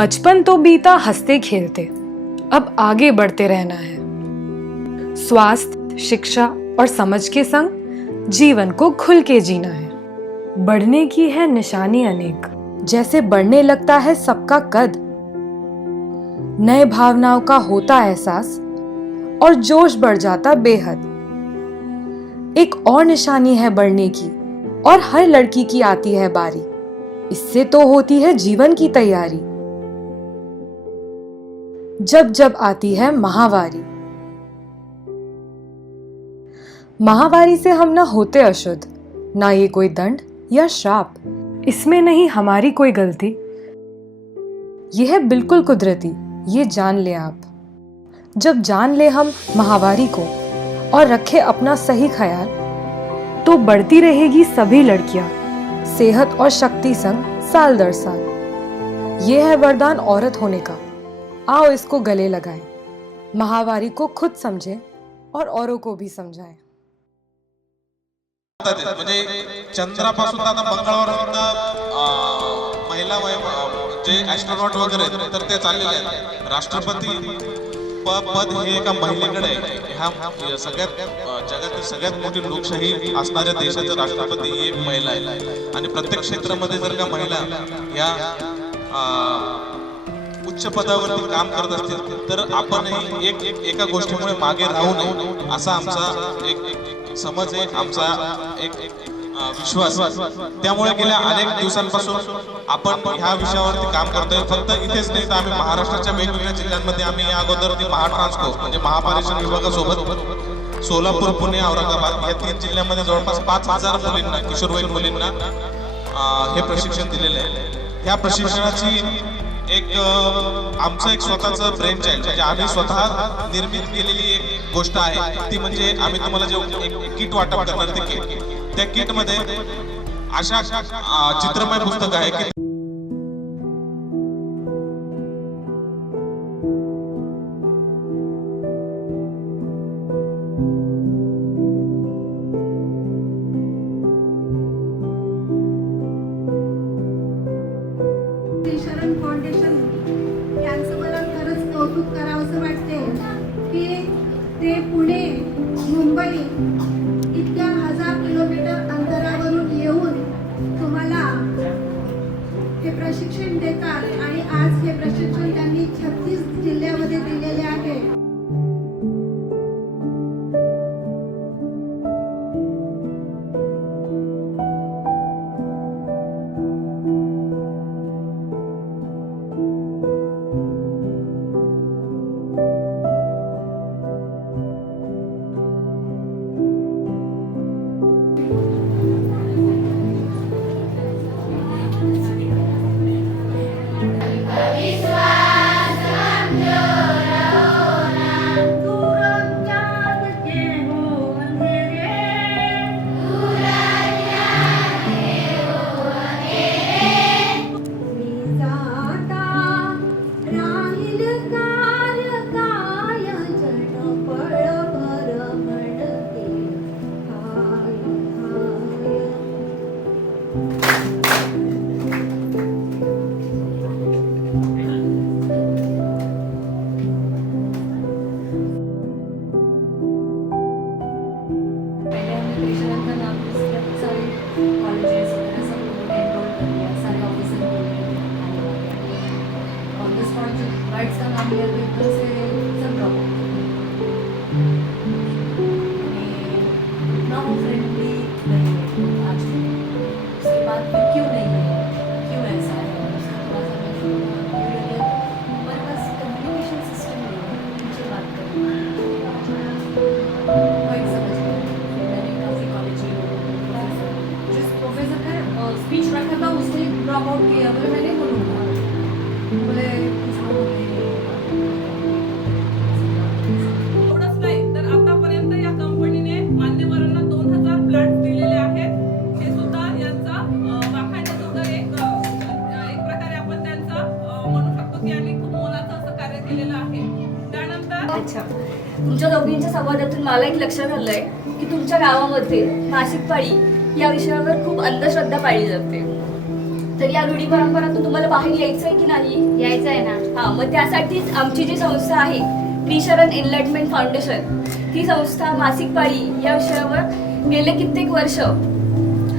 बचपन तो बीता हंसते खेलते, अब आगे बढ़ते रहना है। स्वास्थ्य, शिक्षा और समझ के संग जीवन को खुल के जीना है। बढ़ने की है निशानी अनेक, जैसे बढ़ने लगता है सबका कद। नए भावनाओं का होता एहसास और जोश बढ़ जाता बेहद। एक और निशानी है बढ़ने की, और हर लड़की की आती है बारी। इससे तो होती है जीवन की तैयारी। जब जब आती है महावारी, महावारी से हम ना होते अशुद्ध, ना ये कोई दंड या श्राप। इसमें नहीं हमारी कोई गलती, यह है बिल्कुल कुदरती, ये जान ले आप। जब जान ले हम महावारी को और रखे अपना सही ख्याल, तो बढ़ती रहेगी सभी लड़कियां सेहत और शक्ति संग साल दर साल। ये है वरदान औरत होने का, आओ इसको गले लगाएं। महावारी को खुद समझें और औरों को भी समझाएं। म्हणजे चंद्रापासून आता मंगळावर महिला जे ॲस्ट्रॉनॉट वगैरे तर ते चाललेले आहेत। राष्ट्रपती पद हे एका महिलेकडे आहे। ह्या सगळ्यात जगातील सगळ्यात मोठी लोकशाही असणाऱ्या देशाचे राष्ट्रपती ही एक महिला आहे। आणि प्रत्येक क्षेत्रामध्ये जर का महिला या उच्च पदावरती काम करत असतील तर आपणही एका गोष्टीमुळे मागे राहू नये असा आमचा एक समज आहे, आमचा एक विश्वास। त्यामुळे गेल्या अनेक दिवसांपासून आपण ह्या विषयावरती काम करतोय। फक्त इथेच नाही तर आम्ही महाराष्ट्राच्या वेगवेगळ्या जिल्ह्यांमध्ये आम्ही या अगोदर महाट्रान्सको म्हणजे महापारेषण विभागासोबत सोलापूर, पुणे, औरंगाबाद या 3 जिल्ह्यांमध्ये जवळपास 5000 मुलींना, किशोरवयीन मुलींना हे प्रशिक्षण दिलेले आहे। ह्या प्रशिक्षणाची एक आमचं एक स्वतःचं ब्रेन चाइल्ड म्हणजे आम्ही स्वतः निर्मित केलेली एक गोष्ट आहे। ती म्हणजे आम्ही तुम्हाला जे एक किट वाटप करणार ते किट, त्या किट मध्ये अशा चित्रमय पुस्तक आहे की फाउंडेशन यांचं मला खरंच कौतुक करावंसं वाटते की ते पुणे, मुंबई इतक्या 1000 किलोमीटर अंतरावरून येऊन तुम्हाला हे प्रशिक्षण देतात आणि आज हे प्रशिक्षण त्यांनी 36 जिल्ह्यामध्ये दिलेले आहे। स्पीच रखा था उसने ड्रॉप आउट किया, बोले मैंने बोलूँगा, बोले थोडंच नाही तर आतापर्यंत या कंपनीने मान्यवरांना 2000 प्लॅट्स दिलेले आहेत। हे सुद्धा यांचा वाखाणण्याजोगं एक प्रकारे आपण त्यांचा म्हणू शकतो की यांनी खूप मोलाचं असं कार्य केलेलं आहे। त्यानंतर अच्छा, तुमच्या दोघींच्या संवादातून मला एक लक्षात आलंय की तुमच्या गावामध्ये मासिक पाळी या विषयावर खूप अंधश्रद्धा पाळली जाते। तर या रूढी परंपरातून तुम्हाला बाहेर यायचं आहे की नाही? यायचं आहे ना. हा, मग त्यासाठीच आमची जी संस्था आहे त्रिशरण एनलाइटमेंट फाउंडेशन, ती संस्था मासिक पाळी या विषयावर गेले कित्येक वर्ष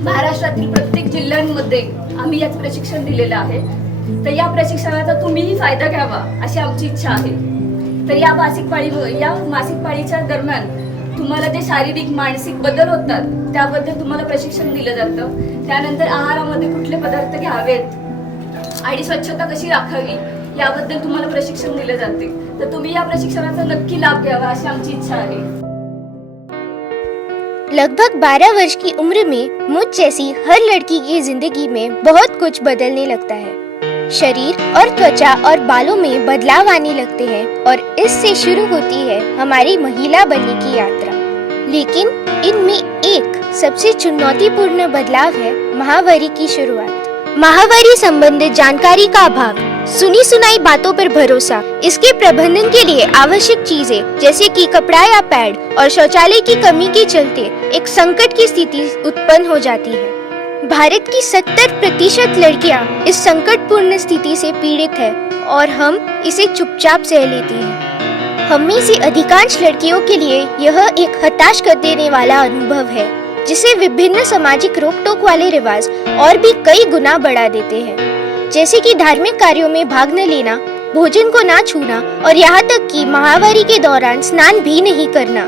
महाराष्ट्रातील प्रत्येक जिल्ह्यांमध्ये आम्ही याच प्रशिक्षण दिलेलं आहे. तर या प्रशिक्षणाचा तुम्हीही फायदा घ्यावा अशी आमची इच्छा आहे. तर या मासिक पाळीच्या दरम्यान तुम्हाला जे शारीरिक मानसिक बदल होतात त्याबद्दल तुम्हाला प्रशिक्षण दिलं जातं. त्यानंतर आहारामध्ये कुठले पदार्थ घ्यावेत आणि स्वच्छता कशी राखावी याबद्दल तुम्हाला प्रशिक्षण दिले जाते. तर तुम्ही या प्रशिक्षणाचा नक्की लाभ घ्यावा अशी आमची इच्छा आहे. लगभग 12 वर्ष की उम्र में मुझ जैसी हर लड़की की जिंदगी में बहुत कुछ बदलने लगता है. शरीर और त्वचा और बालों में बदलाव आने लगते हैं और इससे शुरू होती है हमारी महिला बनने की यात्रा. लेकिन इनमें एक सबसे चुनौतीपूर्ण बदलाव है माहवारी की शुरुआत. माहवारी संबंधित जानकारी का अभाव, सुनी सुनाई बातों पर भरोसा, इसके प्रबंधन के लिए आवश्यक चीजें जैसे कि कपड़ा या पैड और शौचालय की कमी के चलते एक संकट की स्थिति उत्पन्न हो जाती है. भारत की 70% लड़कियां इस संकटपूर्ण स्थिति से पीड़ित है और हम इसे चुपचाप सह लेते हैं. हम में से अधिकांश लड़कियों के लिए यह एक हताश कर देने वाला अनुभव है, जिसे विभिन्न सामाजिक रोक टोक वाले रिवाज और भी कई गुना बढ़ा देते हैं, जैसे कि धार्मिक कार्यों में भाग न लेना, भोजन को ना छूना और यहाँ तक कि माहवारी के दौरान स्नान भी नहीं करना.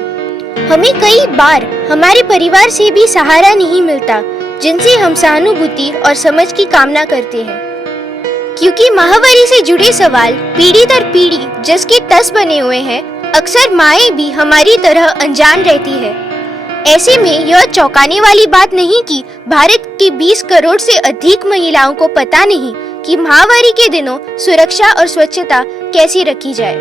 हमें कई बार हमारे परिवार से भी सहारा नहीं मिलता, जिनसे हम सहानुभूति और समझ की कामना करते हैं. क्योंकि माहवारी से जुड़े सवाल पीढ़ी दर पीढ़ी जिसके तस बने हुए हैं, अक्सर माएं भी हमारी तरह अनजान रहती है. ऐसे में यह चौंकाने वाली बात नहीं कि भारत की 20 करोड़ से अधिक महिलाओं को पता नहीं कि माहवारी के दिनों सुरक्षा और स्वच्छता कैसे रखी जाए.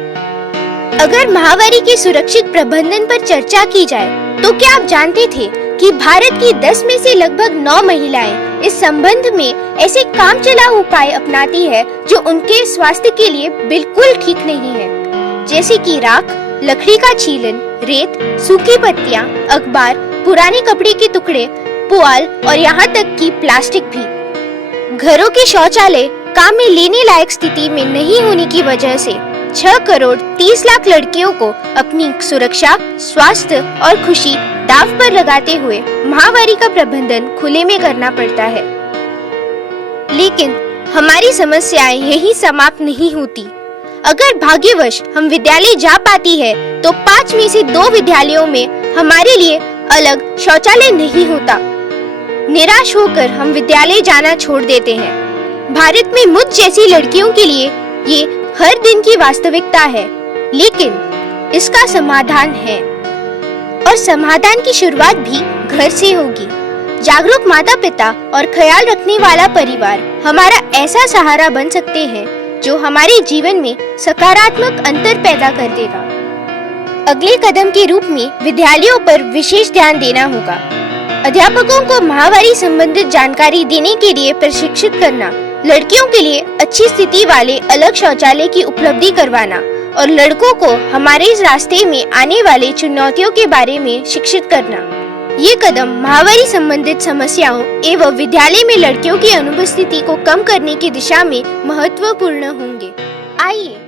अगर माहवारी के सुरक्षित प्रबंधन पर चर्चा की जाए तो क्या आप जानते थे कि भारत की 10 में से लगभग 9 महिलाएं इस संबंध में ऐसे कामचला उपाय अपनाती है जो उनके स्वास्थ्य के लिए बिल्कुल ठीक नहीं है, जैसे कि राख, लकड़ी का छीलन, रेत, सूखी पत्तियां, अखबार, पुराने कपड़े के टुकड़े, पुआल और यहाँ तक कि प्लास्टिक भी. घरों के शौचालय काम में लेने लायक स्थिति में नहीं होने की वजह से 6 करोड़ 30 लाख लड़कियों को अपनी सुरक्षा, स्वास्थ्य और खुशी दांव पर लगाते हुए माहवारी का प्रबंधन खुले में करना पड़ता है. लेकिन हमारी समस्याएं यही समाप्त नहीं होती. अगर भाग्यवश हम विद्यालय जा पाती है तो 5 में से 2 विद्यालयों में हमारे लिए अलग शौचालय नहीं होता. निराश होकर हम विद्यालय जाना छोड़ देते हैं. भारत में मुझ जैसी लड़कियों के लिए ये हर दिन की वास्तविकता है, लेकिन इसका समाधान है और समाधान की शुरुआत भी घर से होगी. जागरूक माता पिता और ख्याल रखने वाला परिवार हमारा ऐसा सहारा बन सकते हैं जो हमारे जीवन में सकारात्मक अंतर पैदा कर देगा. अगले कदम के रूप में विद्यालयों पर विशेष ध्यान देना होगा. अध्यापकों को माहवारी संबंधित जानकारी देने के लिए प्रशिक्षित करना, लड़कियों के लिए अच्छी स्थिति वाले अलग शौचालय की उपलब्धि करवाना और लड़कों को हमारे इस रास्ते में आने वाले चुनौतियों के बारे में शिक्षित करना. ये कदम माहवारी संबंधित समस्याओं एवं विद्यालय में लड़कियों की अनुपस्थिति को कम करने की दिशा में महत्वपूर्ण होंगे. आइए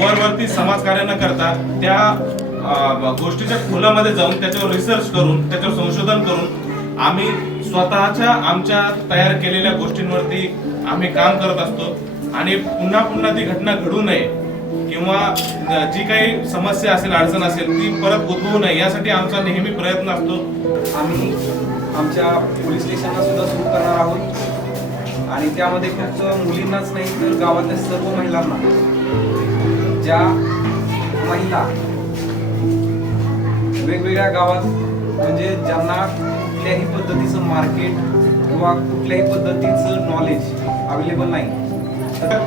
वरवरती समाजकार्य न करता त्या गोष्टीच्या खोलामध्ये जाऊन त्याच्यावर रिसर्च करून त्याच्यावर संशोधन करून आम्ही स्वतःच्या आमच्या तयार केलेल्या गोष्टींवरती आम्ही काम करत असतो आणि पुन्हा पुन्हा ती घटना घडू नये किंवा जी काही समस्या असेल अडचण असेल ती परत उद्भवू नये यासाठी आमचा नेहमी प्रयत्न असतो. आम्ही आमच्या पोलीस स्टेशनला सुद्धा सुरू करणार आहोत आणि त्यामध्ये फक्त मुलींनाच नाही तर गावातल्या सर्व महिलांना, ज्या महिला वेगवेगळ्या गावात म्हणजे ज्यांना कुठल्याही पद्धतीचं मार्केट किंवा कुठल्याही पद्धतीचं नॉलेज अवेलेबल नाही, तर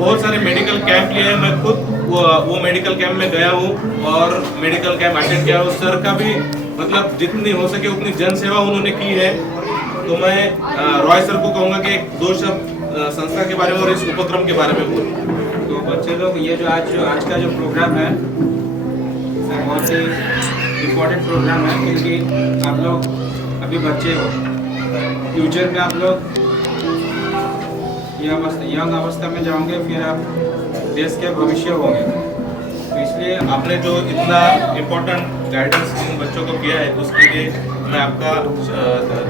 बहुत सारे मेडिकल कैंप लिए हैं। मैं खुद वो मेडिकल कैंप में गया हूँ और मेडिकल कैंप अटेंड किया हूँ। सर का भी मतलब जितनी हो सके उतनी जन सेवा उन्होंने की है। तो मैं रॉय सर को कहूँगा कि एक दो शब्द संस्था के बारे में और इस उपक्रम के बारे में बोलें। तो बच्चे लोग ये जो आज का जो प्रोग्राम है बहुत ही इम्पोर्टेंट प्रोग्राम है, क्योंकि आप लोग अभी बच्चे हो, फ्यूचर में आप लोग यंग अवस्था में जाओगे, फिर आप देश के भविष्य होंगे। तो इसलिए आपने जो इतना इम्पोर्टंट गाइडेंस इन बच्चों को किया है उसके लिए मैं आपका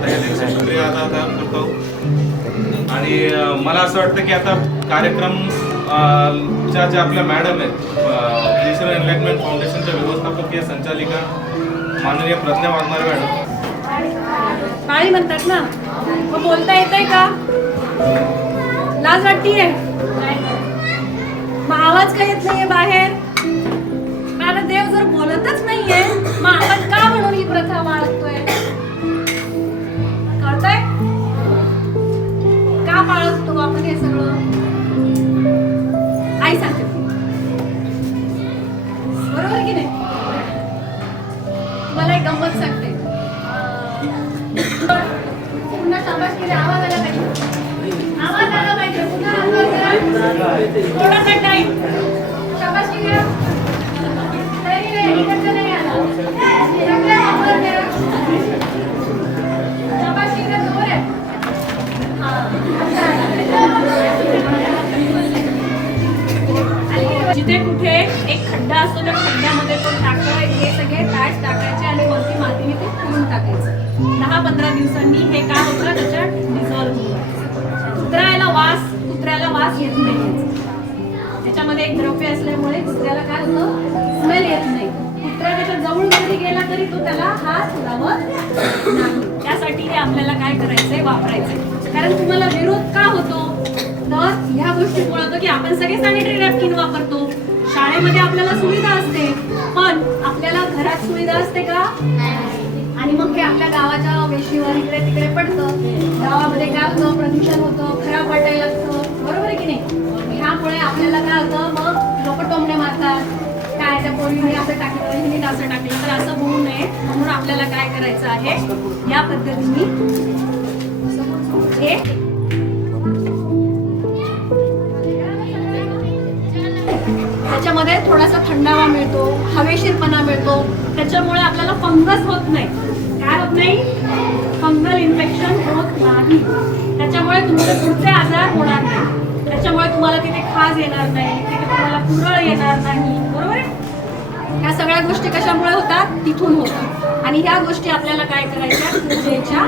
तहे दिल से शुक्रिया अदा करता हूँ। आणि मला असं वाटतं की आता कार्यक्रम च्या ज्या आपल्या मॅडम आहेत नेशनल एनलाइटमेंट फाउंडेशनच्या व्यवस्थापकीय संचालिका माननीय प्रज्ञा वाघमारे मॅडम पाळी म्हणतात ना, मग बोलता येतंय का? लाज वाटतीये? मग आवाज का येत नाहीये बाहेर? मग आता देव जर बोलतच नाहीये, मग आपण का म्हणून ही प्रथा बाळगतोय? कळतंय? का बाळगतो आपण हे सगळं? आई सांगते, बरोबर की नाही? तुम्हाला एक गंमत सांगते. पुन्हा शाबासकीने आवाज आला पाहिजे. आवाज आला पाहिजे. पुन्हा आवाज आला. थोडासा टाइम. शाबासकी घ्या. तरी नाही, इकडचं नाही आला. सगळे आवाज द्या. शाबासकी घ्या, जोर आहे. जिथे कुठे एक खड्डा असतो त्या खड्ड्यामध्ये तो टाकायचे, हे सगळे पॅच टाकायचे आणि वरती मातीने ते फुलून टाकायचं. 10-15 दिवसांनी हे काय होतं, त्याच्यात डिझॉल्व्ह होतं. कुत्र्याला वास येत नाही. त्याच्यामध्ये एक द्रव्य असल्यामुळे कुत्र्याला काय होतं, स्मेल येत नाही. कुत्रा त्याच्या जवळ जरी गेला तरी तो त्याला हात लावत नाही. त्यासाठी हे आपल्याला काय करायचंय, वापरायचंय. कारण तुम्हाला विरोध का होतो, तर ह्या गोष्टीमुळे होतं की आपण सगळे सॅनिटरी नॅपकिन वापरतो. शाळेमध्ये आपल्याला सुविधा असते, पण आपल्याला घरात सुविधा असते का? आणि मग हे आपल्या गावाच्या वेशीवर इकडे तिकडे पडतं. गावामध्ये काय होतं, प्रदूषण होतं, खराब वाटायला लागतं. बरोबर आहे की नाही? ह्यामुळे आपल्याला काय होतं, मग लोक टोमणे मारतात. काय त्या पोरीने असं टाकलं, हिने असं टाकलं, तर असं होऊ नये म्हणून आपल्याला काय करायचं आहे, या पद्धतीने हे त्याच्यामध्ये थोडासा थंडावा मिळतो, हवेशीरपणा मिळतो. त्याच्यामुळे आपल्याला फंगस होत नाही. काय होत नाही, फंगल इन्फेक्शन होत नाही. त्याच्यामुळे तुमचे पुढचे आजार होणार नाही. त्याच्यामुळे तुम्हाला तिथे खाज येणार नाही, तिथे तुम्हाला पुरळ येणार नाही. बरोबर आहे? ह्या सगळ्या गोष्टी कशामुळे होतात, तिथून होतात. आणि ह्या गोष्टी आपल्याला काय करायच्या, गरजेच्या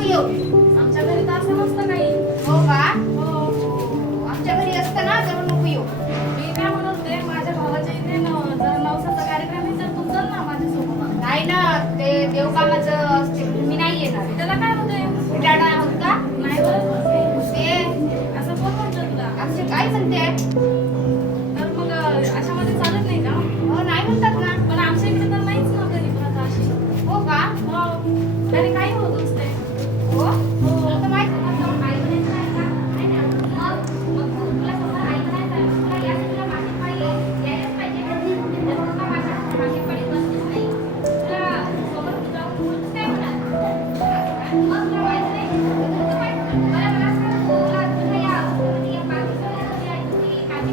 नाही. आमच्या घरी तर असं नसतं काही. हो का? हो. आमच्या घरी असतं ना, जवळ नको येऊ. मी काय म्हणत होते, माझ्या भावाच्या इथे जर नवसाचा कार्यक्रम आहे तर तू चल ना माझ्यासोबत. नाही ना, ते देवकामाचं असते, मी नाही येणार. त्याला काय होतंय, विटाळा आहोत का? नाही बरं ते असं कोण म्हणतं तुला? आमचे काय म्हणते, तर मग अशामध्ये चालत नाही का? हो, नाही म्हणतात ना. पण आमच्या इकडे तर नाहीच ना कधी प्रथा अशी. हो का? हो. त्याने काही होत असते. हो हो, आता माहिती आहे का, आई बनायचं नाही का? नाही ना. मग तुला समजा आई बनायचं आहे, तुला यासाठी मासिक पाळी यायलाच पाहिजे. जर तुला मासिक पाळी बसलीच नाही, तुला सोबत जाऊन बोलूच काय होणार. मग तुला माहिती नाही, तुला माहिती मला असं तुला तुझ्या या अवस्थेमध्ये या 5 दिवसामध्ये तुझी आई तुझी काळजी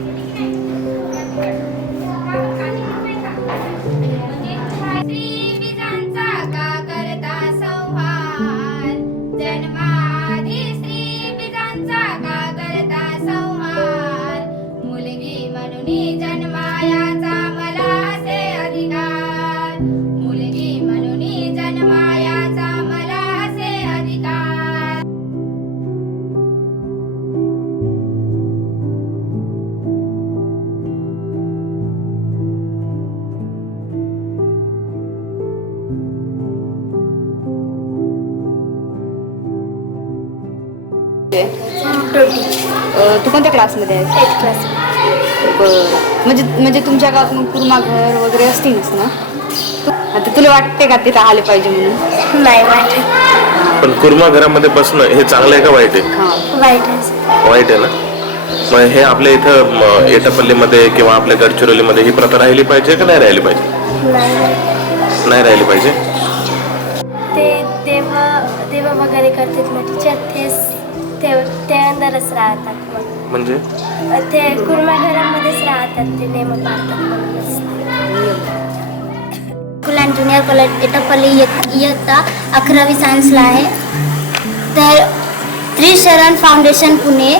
तू कोणत्या क्लासमध्ये आहेस? 8th class. बरं. म्हणजे तुमच्या गावात मग कुर्माघर वगैरे असतीलच ना? आता तुला वाटते का ते राहिले पाहिजे म्हणून? नाही वाटत. पण कुर्मा घरामध्ये बसणं हे चांगलं आहे का वाईट आहे? हां. वाईट आहे ना. मग हे आपल्या इथं एटापल्लीमध्ये किंवा आपल्या गडचिरोलीमध्ये ही प्रथा राहिली पाहिजे का नाही राहिली पाहिजे? नाही राहिली पाहिजे. ते देव वगैरे करतात ना टीचर, ते अंदरच राहतात. मग म्हणजे ते कुर्मा घरामध्येच राहतात, ते नेम पाळतात म्हणूनच. कुलान ज्युनियर कॉलेज एटापल्ली इयत्ता 11वी सायन्सला आहे. तर त्रिशरण फाउंडेशन पुणे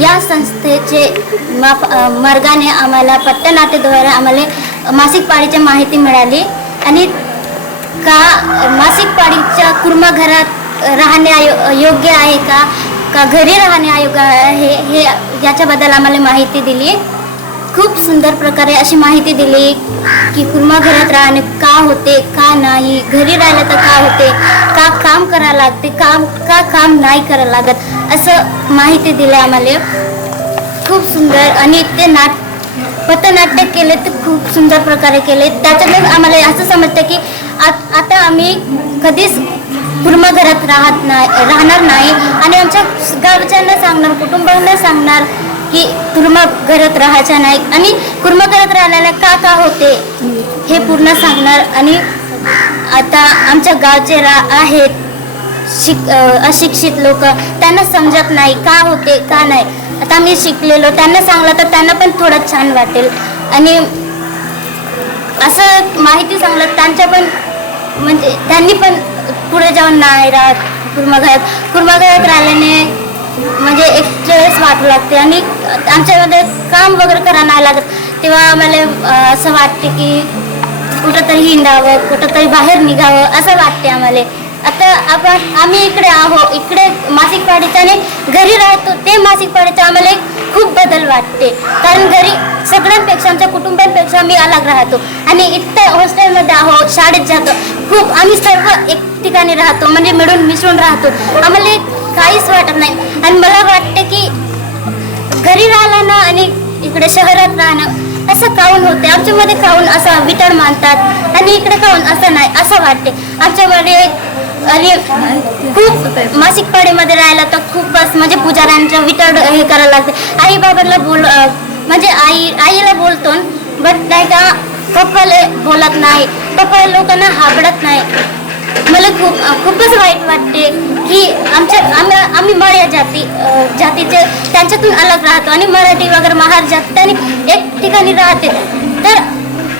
या संस्थेचे मार्गाने आम्हाला पट्टनाट्याद्वारे आम्हाला मासिक पाळीची माहिती मिळाली आणि का मासिक पाळीच्या कुर्मा घरात राहणे योग्य आहे का घरी राहणे अयोग्य आहे हे याच्याबद्दल आम्हाला माहिती दिली. खूप सुंदर प्रकारे अशी माहिती दिली की कुर्मा घरात राहणे का होते का नाही, घरी राहिलं तर का होते, का काम करायला लागते, काम नाही करायला लागत, असं माहिती दिली आम्हाला. खूप सुंदर. आणि ते पथनाट्य केले ते खूप सुंदर प्रकारे केले. त्याच्यातून आम्हाला असं समजतं की आता आम्ही कधीच कुर्मा घरात राहणार नाही आणि आमच्या गावच्यांना सांगणार, कुटुंबांना सांगणार की कुर्मा घरात राहायचं नाही आणि कुर्मा घरात राहिल्याला का होते हे पूर्ण सांगणार. आणि आता आमच्या गावचे आहेत अशिक्षित लोक, त्यांना समजत नाही का होते का नाही. आता आम्ही शिकलेलो, त्यांना सांगलं तर त्यांना पण थोडं छान वाटेल. आणि असं माहिती सांगलं त्यांच्या पण म्हणजे त्यांनी पण पुढे जाऊन नाही राहत कुर्मा घरात राहिल्याने म्हणजे एक स्ट्रेस वाटू लागते आणि आमच्यामध्ये काम वगैरे करायला नाही लागत. तेव्हा आम्हाला असं वाटते की कुठंतरी हिंडावं, कुठंतरी बाहेर निघावं असं वाटते आम्हाला. आता आम्ही इकडे मासिक पाळीचं आणि घरी राहतो ते मासिक पाळीचं आम्हाला खूप बदल वाटते. कारण घरी सगळ्यांपेक्षा आमच्या कुटुंबांपेक्षा आम्ही अलग राहतो आणि इथं हॉस्टेलमध्ये शाळेत जातो. खूप आम्ही सर्व एक ठिकाणी राहतो, म्हणजे मिळून मिसळून राहतो. आम्हाला काहीच वाटत नाही. आणि मला वाटते की घरी राहिलं ना आणि इकडे शहरात राहणं असं काऊन होते, आमच्यामध्ये काऊन असं विटर मानतात आणि इकडे काऊन असं नाही असं वाटते आमच्यामध्ये. आणि खूप मासिक पाळीमध्ये राहिला तर खूपच म्हणजे पुजाऱ्यांच्या विटर हे करायला लागते. आई बाबाला म्हणजे आईला बोलतो बट नाही का पप्पाला बोलत नाही, पप्पा लोकांना हाबडत नाही. मला खूपच वाईट वाटते की आम्ही मराठी जातीचे त्यांच्यातून अलग राहतो आणि मराठी वगैरे महार जाती त्यांनी एक ठिकाणी राहते. तर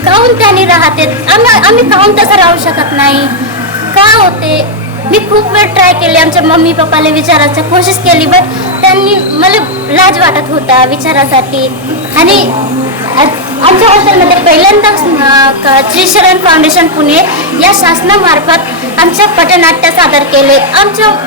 काहून त्यांनी राहते, आम्ही काहून तसं राहू शकत नाही का होते. मी खूप वेळ ट्राय केली, आमच्या मम्मी पप्पाला विचारायची कोशिश केली बट त्यांनी मला लाज वाटत होता विचारासाठी. आणि आमच्या हॉस्टेलमध्ये पहिल्यांदा त्रिशरण फाउंडेशन पुणे या शासनामार्फत आमच्या पथनाट्य सादर केले.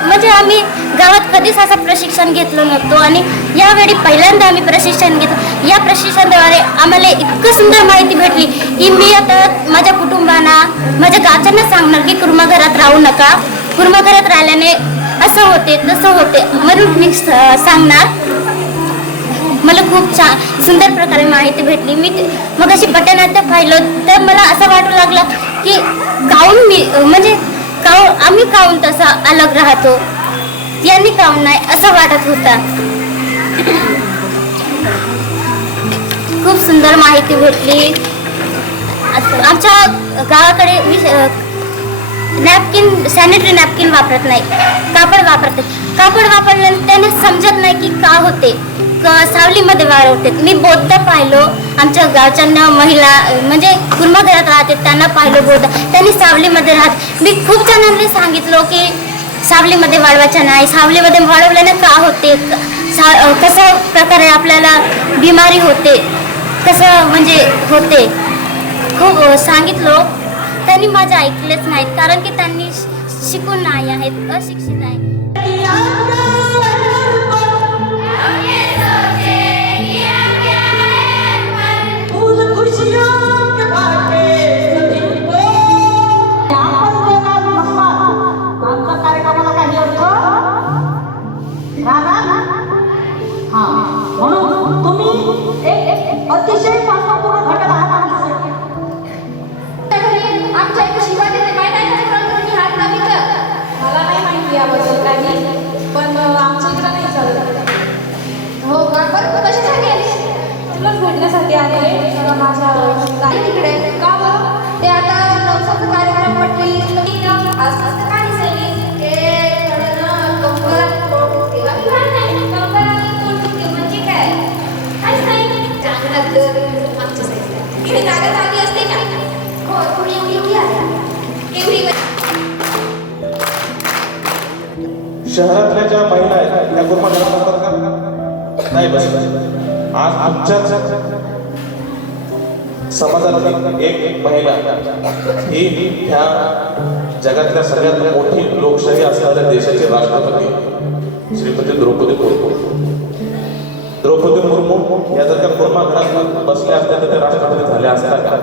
म्हणजे आम्ही गावात कधीच असं प्रशिक्षण घेतलं नव्हतं आणि यावेळी पहिल्यांदा आम्ही प्रशिक्षण घेतलं. या प्रशिक्षणाद्वारे आम्हाला इतकं सुंदर माहिती भेटली की मी आता माझ्या कुटुंबांना माझ्या गावच्यांना सांगणार की कुर्मा घरात राहू नका, कुर्मा घरात राहिल्याने असं होते तसं होते म्हणून मी सांगणार. मला खूप छान सुंदर प्रकारे माहिती भेटली. मी मग अशी पथनाट्य पाहिलं तर मला असं वाटू लागलं की आम्ही काऊन तसं अलग राहतो, यांनी काऊन नाही असं वाटत होता. खूप सुंदर माहिती भेटली. आमच्या गावाकडे सॅनिटरी नॅपकिन वापरत नाही, कापड वापरल्याने त्याने समजत नाही की का होते, सावलीमध्ये वाढवते. मी बोलता पाहिलो आमच्या गावच्यांना महिला म्हणजे कुर्मा घरात राहते त्यांना पाहिलं बोलता त्यांनी सावलीमध्ये राहत. मी खूप जणांनी सांगितलं की सावलीमध्ये वाढवायचं नाही, सावलीमध्ये वाढवल्याने का होते, कशा प्रकारे आपल्याला बिमारी होते, कसं म्हणजे होते. खूप सांगितलं त्यांनी माझं ऐकलेच नाहीत कारण की त्यांनी शिकून नाही आहेत, अशिक्षित आहेत. कार्यक्रमाला काही अर्थ म्हणून तुम्ही एक अतिशय महत्वपूर्ण घटक आहात आमच्यासाठी. आमच्या इथे शिवा देते काय नाही करत तुम्ही हात लावी तर मला नाही माहिती याबद्दल काही, पण आमच्या इकडं नाही चालत. हो का बरं तू कशासाठी आलीस तुलाच भेटण्यासाठी आले. मला माझ्या काय तिकडे का बरं ते आता नवसाचा कार्यक्रम म्हटली तुम्ही असं काय दिसली ते कंपनी तेव्हा मी लहान नाही कंपनी म्हणजे काय काहीच नाही चांगलं घर आमच्या साईडला इकडे जागा चांगली असते का हो थोडी एवढी आहे एवढी शहरातल्या ज्या महिला आहेत त्या कुर्मा घरात असतात का? नाही बस आज आमच्याच समाजातली एक महिला ही ह्या जगातल्या सगळ्यात मोठी लोकशाही असणाऱ्या देशाचे राष्ट्रपती श्रीमती द्रौपदी मुर्मू. द्रौपदी मुर्मू या जर का कुर्मा घरात बसल्या असत्या तर त्या राष्ट्रपती झाल्या असत्या का?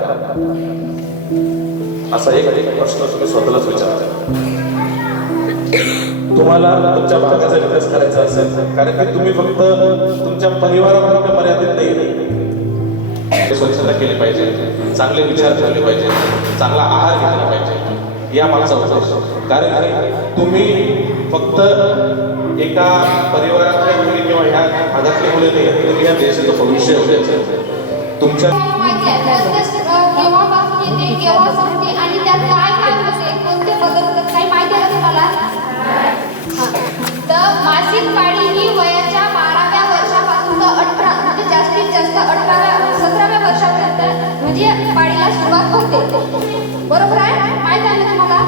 असा एक प्रश्न तुम्ही स्वतःलाच विचारा. तुम्हाला तुमच्या भागाचा विकास करायचा असेल, कारण की तुम्ही फक्त तुमच्या परिवारामध्ये मर्यादित नाही. स्वच्छता केली पाहिजे, चांगले विचार ठेवले पाहिजे, चांगला आहार घेतला पाहिजे, या मागचा उद्देश. कारण की तुम्ही फक्त एका परिवारातल्या मुली किंवा ह्या भागातल्या मुली नाही, तुम्ही या देशाचं भविष्य होते. तुमच्या माहिती आहे केव्हापासून येते केव्हा संपते आणि त्यात काय काय होते कोणते बदल होतात काही माहिती आहे तुम्हाला तर मासिक पाळी ही वयाच्या 12व्या वर्षापासून 18 म्हणजे जास्तीत जास्त 17व्या वर्षापर्यंत म्हणजे पाळीला सुरुवात होते. बरोबर आहे माहिती आहे ना तुम्हाला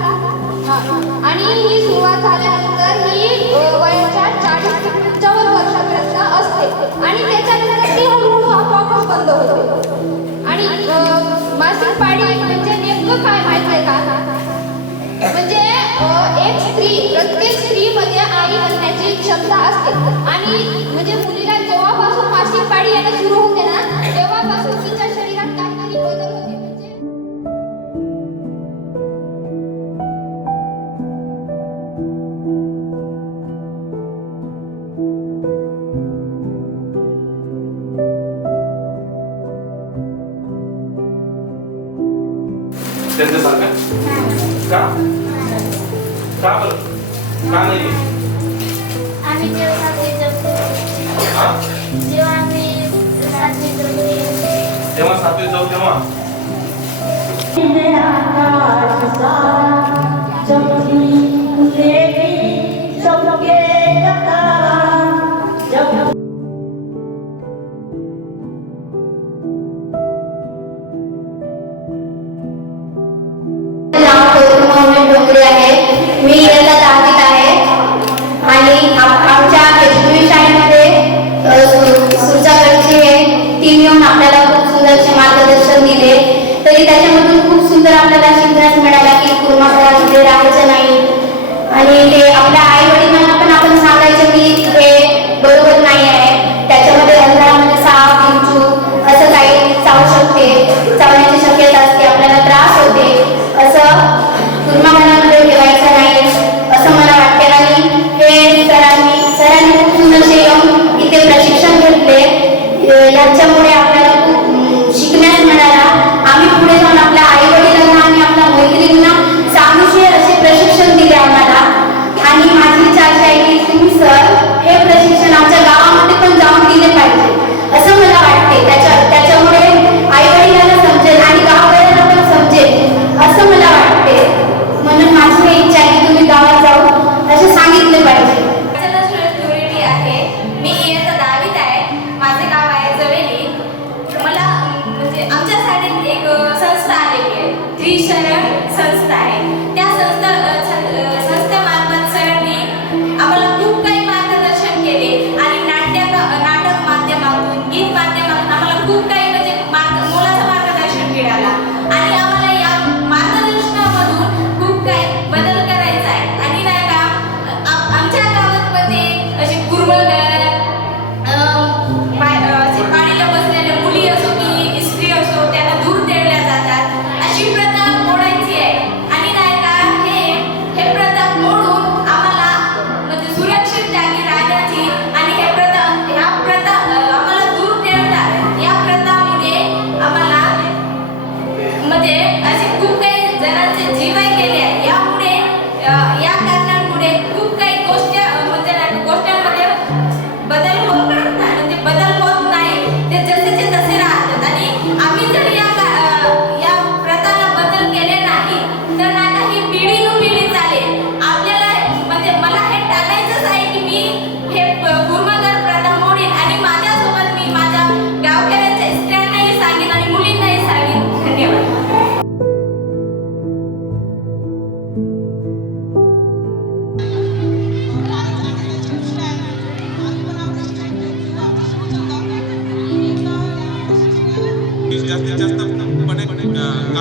आणि ही सुरुवात झाल्यानंतर ही वयाच्या 40 ते 55 वर्षापर्यंत असते आणि त्याच्यानंतर ती हळूहळू आपोआपच बंद होते. आणि मासिक पाळी म्हणजे नेमकं काय माहिती आहे का म्हणजे एक स्त्री प्रत्येक स्त्रीमध्ये आई बनण्याची क्षमता असते आणि म्हणजे मुलीला जेव्हापासून मासिक पाळी येणं सुरू होते ना तेव्हापासून तिच्या शरीरात काहीतरी बदल होते. त्यांचं सांगा का का बरं का नाही आम्ही जेव्हा आम्ही 7वी तेव्हा 7वीत जाऊ तेव्हा डोंगरे आहे मी इयत्ता 10वीत आहे आणि आमच्या एचबी शाळेमध्ये सुरजागडचे टीम येऊन आपल्याला खूप सुंदरचे मार्गदर्शन दिले. तरी त्याच्यामधून खूप सुंदर आपल्याला शिकण्यास मिळाला की कुर्मा घरामध्ये राहायचं नाही आणि ते आपल्या आई वडिलांना पण आपण सांगायचं की हे बरोबर नाही आहे. त्याच्यामध्ये अंधारामध्ये साप विंचू असं काही चावू शकते, चावण्याची शक्यता असते, आपल्याला त्रास होते. असं कुर्मा घरामध्ये ठेवायचं नाही असं मला वाटते. आणि हे सरांनी खूप सुंदरसे येऊन इथे प्रशिक्षण घेतले. याच्यामुळे आपल्याला खूप शिकण्यास मिळाला. आम्ही पुढे जाऊन आपल्या आई वडिलांना आणि आपल्या मैत्रिणींना सांगूशे असे प्रशिक्षण दिले आम्हाला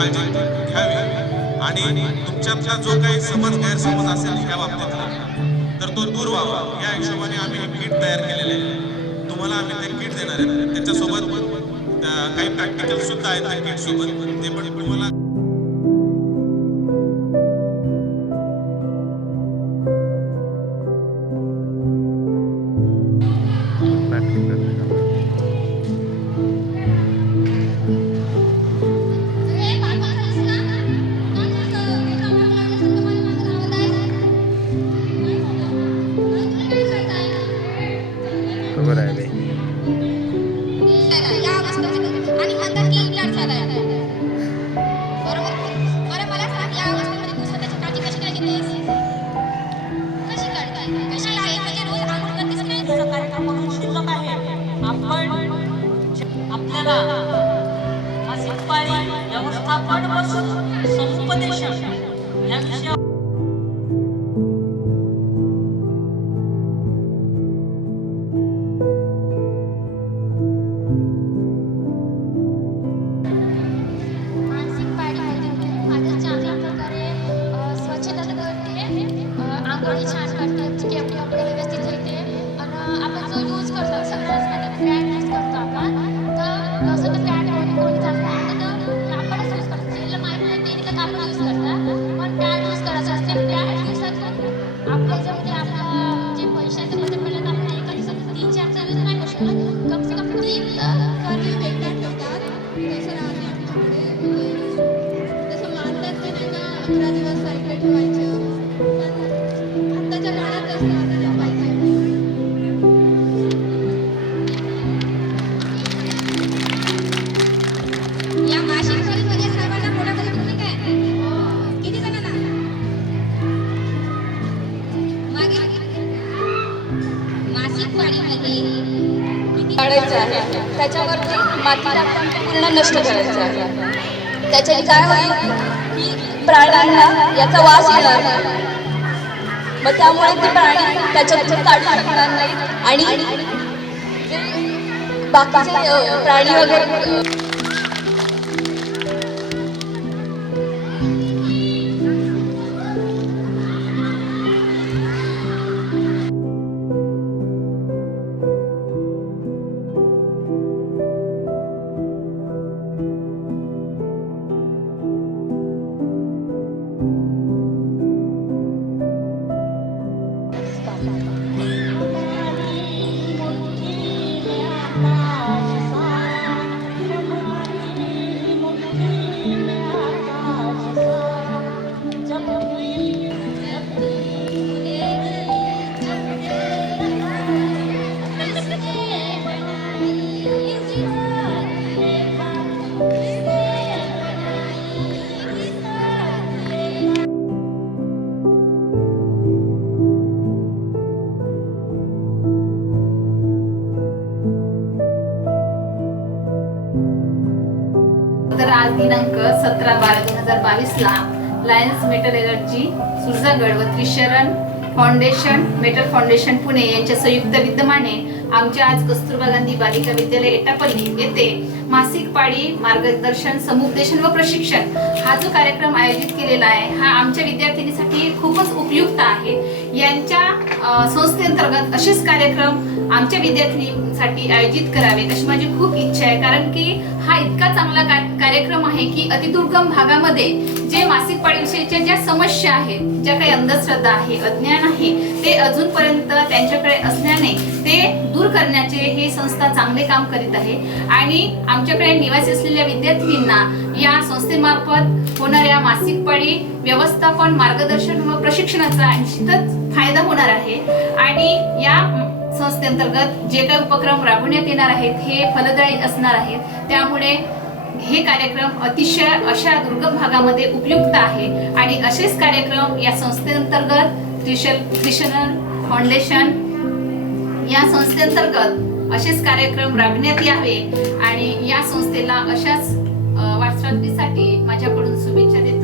काळजी घ्यावी आणि तुमच्यातला जो काही गैरसमज असेल या बाबतीतला तर तो दूर व्हावा या हिशोबाने आम्ही हे किट तयार केलेले आहे. तुम्हाला आम्ही ते किट देणार आहे. त्याच्यासोबत काही प्रॅक्टिकल सुद्धा आहेत त्या किट सोबत, ते पण तुम्हाला बरोबर आहे बाई. या अवस्थेमध्ये आणि म्हणतात की इलाज झालाय बरोबर. बरं मला सांग, या अवस्थेमध्ये तू स्वतःची काळजी कशी काय घेतेस? कशी काढताय? कशी आहे म्हणजे रोज आंघोळ करतेस की नाही? तुझा कार्यक्रम म्हणून शिल्लक आहे. आपण आपल्याला मासिक पाळी व्यवस्थापन व समुपदेशन या विषयावर मानसिक पाळीमध्ये माझं चांगल्या प्रकारे स्वच्छता करते, आंघोळी छान करते, की आपली कपडे व्यवस्थित होते आणि आपण जो यूज करतो सगळ्यामध्ये पॅड यूज करतो आपण, तर तसं तर पॅड कोणी जास्त तर आपणच यूज करतो. ज्याला माहीत नाही ते तर आपण यूज करतात, पण पॅड यूज करायचं असते. पॅड दिवसातून आपल्या ज्यामध्ये आपला जे पैशाचं बजेट पडलं तर आपण एका दिवसात 3-4 यूज नाही करू शकत. कम से कम 3 कमी वेगळ्या ठेवतात. तसं राहते आमच्याकडे. जसं मानतात की नाही का 11 दिवस सायकल ठेवायचं, पण आत्ताच्या काळात तसं आता पाहिजे. या मासिक पाळीमध्ये सर्वांना कोणाकडे तुम्ही काय किती जणांना मागे मासिक पाळीमध्ये काढायचं आहे, त्याच्यावरती माती टाकून ते पूर्ण नष्ट करायचं आहे. त्याच्याने काय होईल की प्राण्यांना याचा वास येणार नाही, मग त्यामुळे ते प्राणी त्याच्यातून काढू शकणार नाही आणि जे बाकीचे प्राणी वगैरे तर आज दिनांक 17/12/2022 लायन्स मेटल एनर्जी सुरजागड व Trisharan foundation metal foundation Pune यांच्या संयुक्त विद्यमाने आमच्या आज कस्तुरबा गांधी बालिका विद्यालय एटापल्ली येथे मासिक पाळी मार्गदर्शन समुपदेशन व प्रशिक्षण हा जो कार्यक्रम आयोजित केलेला आहे हा आमच्या विद्यार्थिनीसाठी खूपच उपयुक्त आहे. यांच्या संस्थेअंतर्गत असेच कार्यक्रम आमच्या विद्यार्थिनीसाठी आयोजित करावेत अशी माझी खूप इच्छा आहे, कारण की हा इतका चांगला कार्यक्रम आहे की अतिदुर्गम भागामध्ये जे मासिक पाळीविषयीच्या ज्या समस्या आहेत, ज्या काही अंधश्रद्धा आहे, अज्ञान आहे, ते अजूनपर्यंत त्यांच्याकडे असल्याने ते दूर करण्याचे हे संस्था चांगले काम करीत आहे. आणि आमच्याकडे निवासी असलेल्या विद्यार्थिनींना या संस्थेमार्फत होणाऱ्या मासिक पाळी व्यवस्थापन मार्गदर्शन व प्रशिक्षणाचा निश्चितच फायदा होणार आहे. आणि या संस्थेअंतर्गत जे काही उपक्रम राबवण्यात येणार आहेत हे फलदायी असणार आहेत. त्यामुळे हे कार्यक्रम अतिशय अशा दुर्गम भागामध्ये उपयुक्त आहे आणि असेच कार्यक्रम या संस्थेअंतर्गत त्रिशरण फाउंडेशन या संस्थेअंतर्गत असेच कार्यक्रम राबविण्यात यावे आणि या संस्थेला अशाच वाटचालीसाठी माझ्याकडून शुभेच्छा देते.